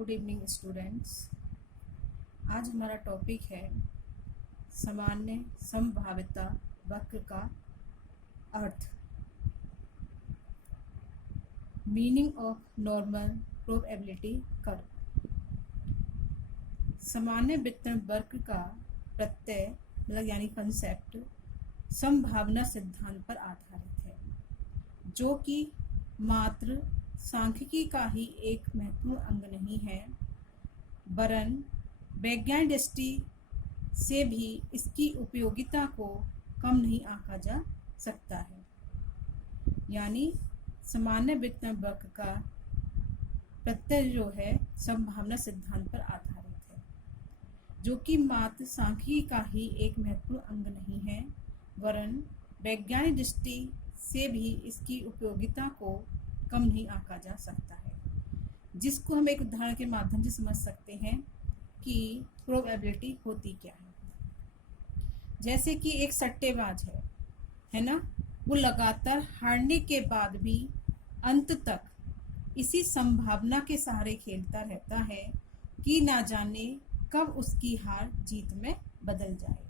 Good evening students. आज हमारा topic है सामान्य संभाव्यता वक्र का अर्थ। Meaning of normal probability curve. सामान्य वितरण वक्र का प्रत्यय मतलब यानी कंसेप्ट संभावना सिद्धांत पर आधारित है, जो कि मात्र सांख्यिकी का ही एक महत्वपूर्ण अंग नहीं है, वरन वैज्ञानिक दृष्टि से भी इसकी उपयोगिता को कम नहीं आंका जा सकता है। यानी सामान्य वितरण वक्र का प्रत्यय जो है संभावना सिद्धांत पर आधारित है, जो कि मात्र सांख्यिकी का ही एक महत्वपूर्ण अंग नहीं है, वरन वैज्ञानिक दृष्टि से भी इसकी उपयोगिता को कम नहीं आंका जा सकता है, जिसको हम एक उदाहरण के माध्यम से समझ सकते हैं कि प्रोबेबिलिटी होती क्या है। जैसे कि एक सट्टेबाज है ना, वो लगातार हारने के बाद भी अंत तक इसी संभावना के सहारे खेलता रहता है कि ना जाने कब उसकी हार जीत में बदल जाए।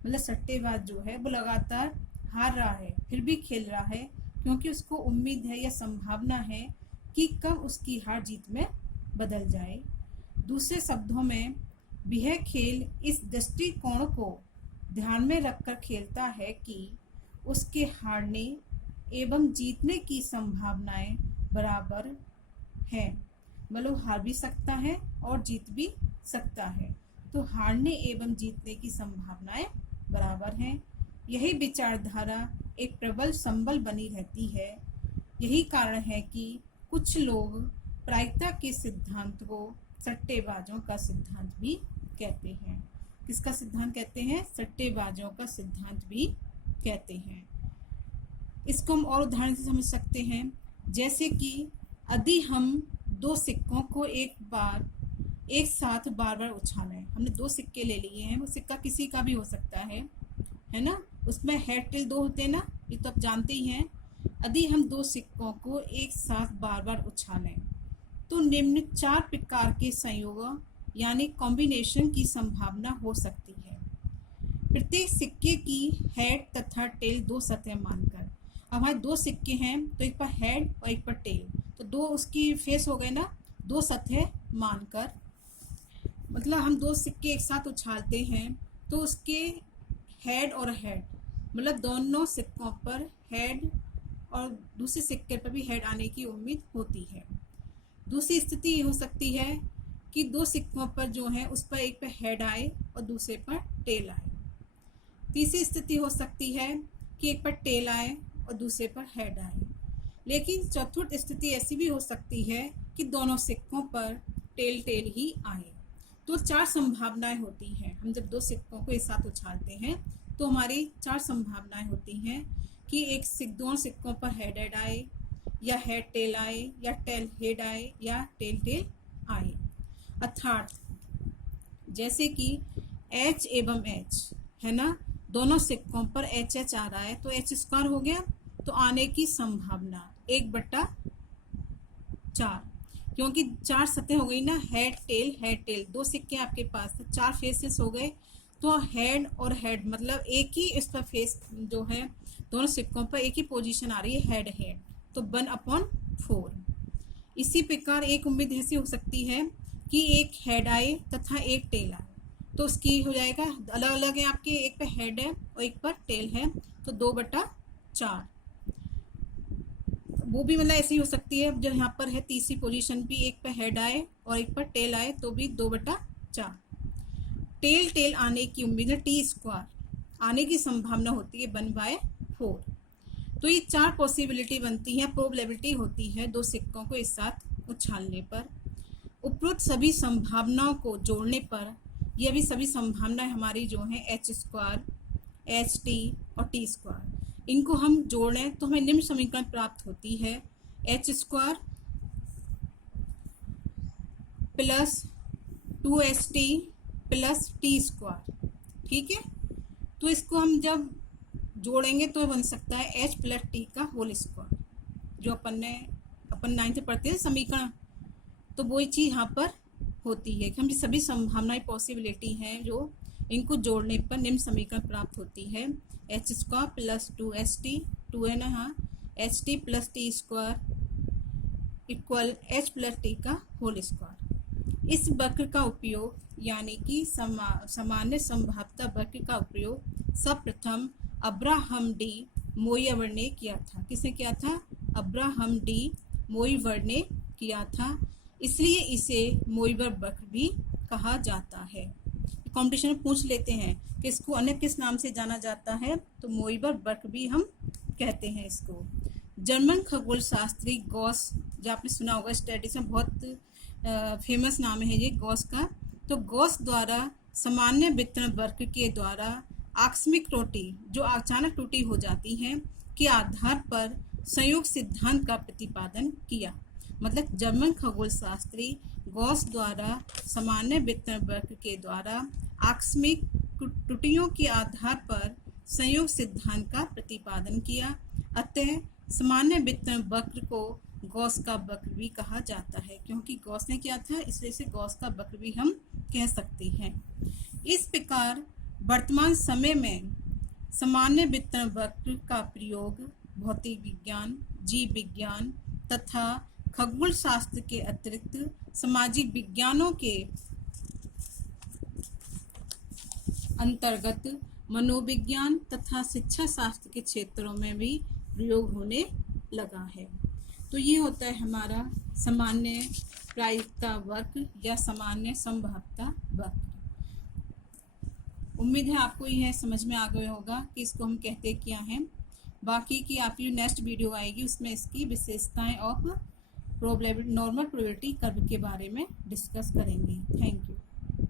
मतलब सट्टेबाज जो है वो लगातार हार रहा है फिर भी खेल रहा है, क्योंकि उसको उम्मीद है या संभावना है कि कब उसकी हार जीत में बदल जाए। दूसरे शब्दों में यह खेल इस दृष्टिकोण को ध्यान में रखकर खेलता है कि उसके हारने एवं जीतने की संभावनाएं बराबर हैं। मतलब हार भी सकता है और जीत भी सकता है, तो हारने एवं जीतने की संभावनाएं बराबर हैं। यही विचारधारा एक प्रबल संबल बनी रहती है। यही कारण है कि कुछ लोग प्रायिकता के सिद्धांत को सट्टेबाजों का सिद्धांत भी कहते हैं। किसका सिद्धांत कहते हैं? सट्टेबाजों का सिद्धांत भी कहते हैं। इसको हम और उदाहरण से समझ सकते हैं। जैसे कि यदि हम दो सिक्कों को एक साथ बार बार उछालें, हमने दो सिक्के ले लिए हैं, वो सिक्का किसी का भी हो सकता है ना, उसमें हेड टेल दो होते हैं ना, ये तो आप जानते ही हैं। यदि हम दो सिक्कों को एक साथ बार बार उछालें तो निम्न चार प्रकार के संयोग यानी कॉम्बिनेशन की संभावना हो सकती है। प्रत्येक सिक्के की हेड तथा टेल दो सतह मानकर। अब हमारे दो सिक्के हैं, तो एक पर हेड और एक पर टेल, तो दो उसकी फेस हो गए ना, दो सतह मानकर। मतलब हम दो सिक्के एक साथ उछालते हैं तो उसके हेड और हेड मतलब दोनों सिक्कों पर हेड और दूसरे सिक्के पर भी हेड आने की उम्मीद होती है। दूसरी स्थिति ये हो सकती है कि दो सिक्कों पर जो है उस पर एक पर हेड आए और दूसरे पर टेल आए। तीसरी स्थिति हो सकती है कि एक पर टेल आए और दूसरे पर हेड आए। लेकिन चतुर्थ स्थिति ऐसी भी हो सकती है कि दोनों सिक्कों पर टेल ही आए। तो चार संभावनाएं होती हैं। हम जब दो सिक्कों को एक साथ उछालते हैं तो हमारी चार संभावनाएं होती हैं कि दोनों सिक्कों पर हेड आए, या हेड टेल आए, या टेल हेड आए, या टेल आए। अर्थात जैसे कि H एवं H है ना, दोनों सिक्कों पर HH आ रहा है तो H² हो गया, तो आने की संभावना 1/4, क्योंकि चार सतह हो गई ना, हेड टेल, दो सिक्के आपके पास तो चार फेसेस हो गए, तो हेड और हेड मतलब एक ही इस पर फेस जो है दोनों सिक्कों पर एक ही पोजीशन आ रही है, हेड, तो 1/4। इसी प्रकार एक उम्मीद ऐसी हो सकती है कि एक हेड आए तथा एक टेल आए, तो उसकी हो जाएगा अलग अलग है आपके, एक पर हेड है और एक पर टेल है, तो 2/4। वो भी मतलब ऐसी हो सकती है जो यहाँ पर है तीसरी पोजीशन भी, एक पर हेड आए और एक पर टेल आए तो भी 2/4। टेल आने की उम्मीद है, T² आने की संभावना होती है 1/4। तो ये चार पॉसिबिलिटी बनती है, प्रोबेबिलिटी होती है दो सिक्कों को एक साथ उछालने पर। उपरोक्त सभी संभावनाओं को जोड़ने पर ये भी सभी संभावनाएं हमारी जो हैं H², HT और T², इनको हम जोड़ें तो हमें निम्न समीकरण प्राप्त होती है, H² plus 2HT plus T²। ठीक है, तो इसको हम जब जोड़ेंगे तो बन सकता है H प्लस T का होल स्क्वायर, जो अपन 9th में पढ़ते हैं समीकरण, तो वही चीज़ यहाँ पर होती है कि हम सभी संभावनाएं पॉसिबिलिटी हैं जो इनको जोड़ने पर निम्न समीकरण प्राप्त होती है। H square plus 2st 2 H T plus T square equal H plus T का होल स्क्वायर। इस वक्र का उपयोग यानी कि सामान्य संभाव्यता वक्र का उपयोग सर्वप्रथम अब्राहम डी मोइवर ने किया था। किसने किया था? अब्राहम डी मोइवर ने किया था, इसलिए इसे मोइवर वक्र भी कहा जाता है। कॉम्पिटिशन में पूछ लेते हैं कि इसको अन्य किस नाम से जाना जाता है, तो मोइवर वक्र भी हम कहते हैं इसको। जर्मन खगोल शास्त्री गॉस, जो आपने सुना होगा, स्टैटिस्टिक्स में बहुत फेमस नाम है ये गॉस का। तो गॉस द्वारा सामान्य वितरण वक्र के द्वारा आकस्मिक त्रुटि जो अचानक टूटी हो जाती हैं के आधार पर संयोग सिद्धांत का प्रतिपादन किया। मतलब जर्मन खगोल शास्त्री गॉस द्वारा सामान्य वितरण वक्र के द्वारा आकस्मिक त्रुटियों के आधार पर संयोग सिद्धांत का प्रतिपादन किया। अतः सामान्य वितरण वक्र को गॉस का वक्र भी कहा जाता है, क्योंकि गॉस ने किया था, इसलिए इसे गॉस का वक्र भी हम कह सकते हैं। इस प्रकार वर्तमान समय में सामान्य वितरण वक्र का प्रयोग भौतिक विज्ञान, जीव विज्ञान तथा खगोल शास्त्र के अतिरिक्त सामाजिक विज्ञानों के अंतर्गत मनोविज्ञान तथा शिक्षा शास्त्र के क्षेत्रों में भी प्रयोग होने लगा है। तो ये होता है हमारा सामान्य प्रायिकता वक्र या सामान्य संभाव्यता वक्र। उम्मीद है आपको यह समझ में आ गया होगा कि इसको हम कहते क्या हैं। बाकी की आपकी नेक्स्ट वीडियो आएगी, उसमें इसकी विशेषताएं और नॉर्मल प्रोबेबिलिटी कर्व के बारे में डिस्कस करेंगे। Thank you.